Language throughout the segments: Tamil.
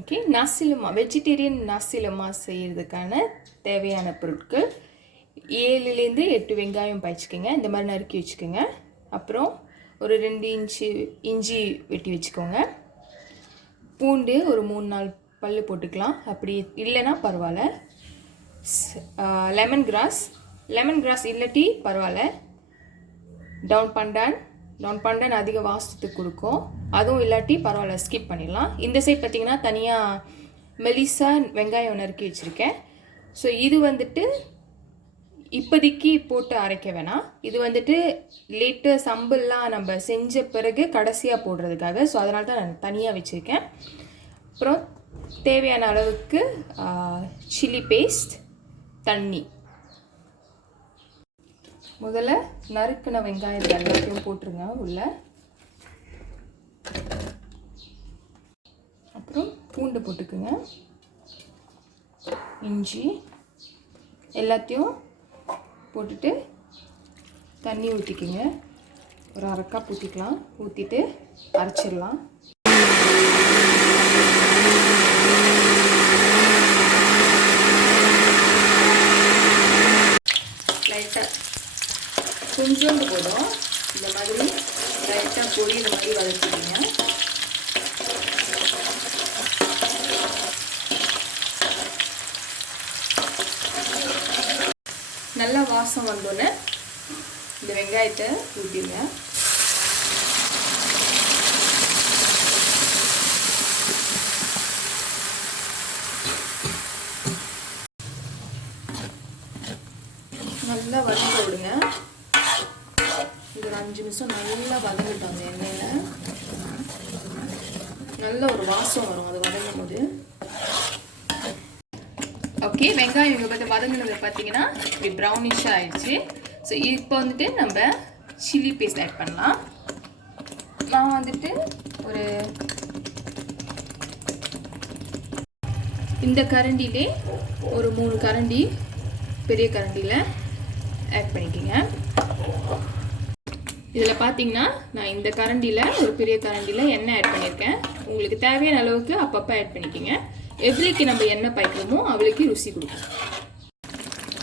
ஓகே, வெஜிடேரியன் nasi lemak செய்கிறதுக்கான தேவையான பொருட்கள் 7லேருந்து 8 வெங்காயம் பாய்ச்சிக்கோங்க, இந்த மாதிரி நறுக்கி வச்சுக்கோங்க. அப்புறம் ஒரு 2 இன்ச்சு இஞ்சி வெட்டி வச்சுக்கோங்க. பூண்டு ஒரு 3-4 பல் போட்டுக்கலாம், அப்படி இல்லைன்னா பரவாயில்ல. லெமன் கிராஸ் இல்லாட்டி பரவாயில்ல. டவுன் பண்டான் அதிக வாசத்துக்கு கொடுக்கும், அதுவும் இல்லாட்டி பரவாயில்ல, ஸ்கிப் பண்ணிடலாம். இந்த சைட் பார்த்திங்கன்னா தனியாக மெலிசா வெங்காயம் நறுக்கி வச்சுருக்கேன். ஸோ இது வந்துட்டு இப்போதைக்கு போட்டு அரைக்க வேணாம், இது வந்துட்டு லேட்டர் சம்பல்லாம் நம்ம செஞ்ச பிறகு கடைசியாக போடுறதுக்காக. ஸோ அதனால தான் நான் தனியாக வச்சுருக்கேன். அப்புறம் தேவையான அளவுக்கு சில்லி பேஸ்ட், தண்ணி. முதல்ல நறுக்கின வெங்காயத்தை எல்லாத்தையும் போட்டுருங்க உள்ள. அப்புறம் பூண்டு போட்டுக்குங்க, இஞ்சி எல்லாத்தையும் போட்டுட்டு தண்ணி ஊற்றிக்குங்க. ஒரு 1/2 கப் ஊற்றிக்கலாம், ஊற்றிட்டு அரைச்சிடலாம். லைட்டாக கொஞ்சோண்டு போதும், இந்த மாதிரி லைட்டாக பொடி இந்த மாதிரி வதக்கிடுங்க. நல்லா வாசம் வந்தோடனே இந்த வெங்காயத்தை ஊற்றிடுங்க. நல்லா வதங்க விடுங்க. இது ஒரு 5 நிமிஷம் நல்லா வதங்கிட்டாங்க. எண்ணெயில் நல்ல ஒரு வாசம் வரும் அது வதங்கும் போது. ஓகே, வெங்காயம் இங்கே பார்த்து வதங்கினது பார்த்தீங்கன்னா இப்படி ப்ரௌனிஷாக ஆயிடுச்சு. ஸோ இப்போ வந்துட்டு நம்ம சில்லி பேஸ்ட் ஆட் பண்ணலாம். நான் வந்துட்டு ஒரு இந்த கரண்டிலே ஒரு 3 கரண்டி பெரிய கரண்டியில் ஆட் பண்ணிக்கோங்க. இதில் பார்த்தீங்கன்னா நான் இந்த கரண்டியில் ஒரு பெரிய கரண்டியில் எண்ணெய் ஆட் பண்ணியிருக்கேன். உங்களுக்கு தேவையான அளவுக்கு அப்பப்போ ஆட் பண்ணிக்கோங்க. எவ்வளோக்கு நம்ம எண்ணெய் பாய்க்கிறோமோ அவ்வளோக்கு ருசி கொடுக்கும்.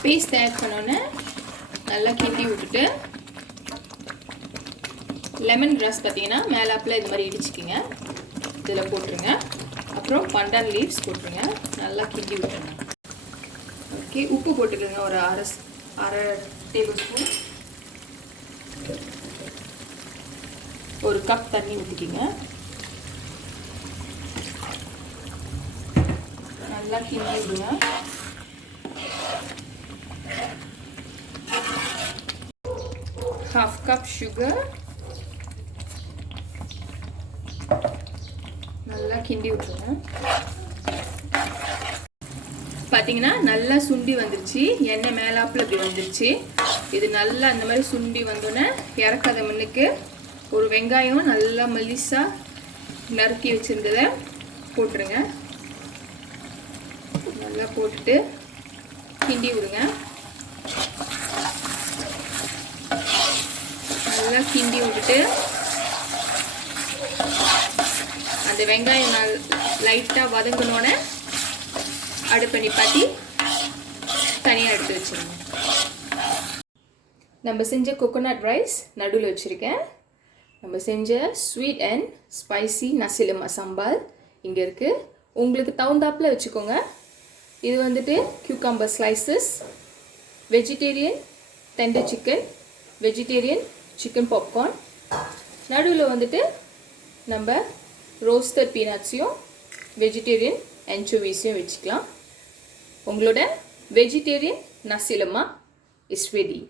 பேஸ்ட் ஆட் பண்ணோன்னே நல்லா கிண்டி விட்டுட்டு லெமன் கிராஸ் பார்த்தீங்கன்னா மேலாப்பில் இது மாதிரி இடிச்சிக்கிங்க, இதில் போட்டுருங்க. அப்புறம் பண்டான் லீவ்ஸ் போட்டுருங்க, நல்லா கிண்டி விட்டுருங்க. ஓகே, உப்பு போட்டுக்கோங்க, ஒரு அரை டேபிள் ஸ்பூன். ஒரு கப் தண்ணி ஊற்றிக்கிங்க, நல்லா கிண்டி விடுங்க. ½ கப் சுகர், நல்லா கிண்டி விட்டுருங்க. பார்த்தீங்கன்னா நல்லா சுண்டி வந்துருச்சு, எண்ணெய் மேலாப்பில் இப்படி வந்துருச்சு. இது நல்லா அந்த மாதிரி சுண்டி வந்தோன்னே இறக்காத முன்னுக்கு ஒரு வெங்காயம் நல்லா மெலிசா நறுக்கி வச்சுருந்ததை போட்டுருங்க. நல்லா போட்டுட்டு கிண்டி விடுங்க. நல்லா கிண்டி விட்டுட்டு அந்த வெங்காயம் லைட்டாக வதங்கினோன்னே அடுப்பை நிப்பாட்டி தனியாக எடுத்து வச்சுருங்க. நம்ம செஞ்ச கோகோனட் ரைஸ் நடுவில் வச்சுருக்கேன். நம்ம செஞ்ச sweet and spicy nasi lemak sambal இங்கே இருக்குது. உங்களுக்கு தகுந்தாப்பில் வச்சுக்கோங்க. இது வந்துட்டு cucumber slices, vegetarian tender chicken, vegetarian chicken popcorn. நடுவில் வந்துட்டு நம்ம ரோஸ்டட் பீனட்ஸையும் vegetarian anchoviesயும் வச்சுக்கலாம். உங்களோட vegetarian nasi lemak is ready.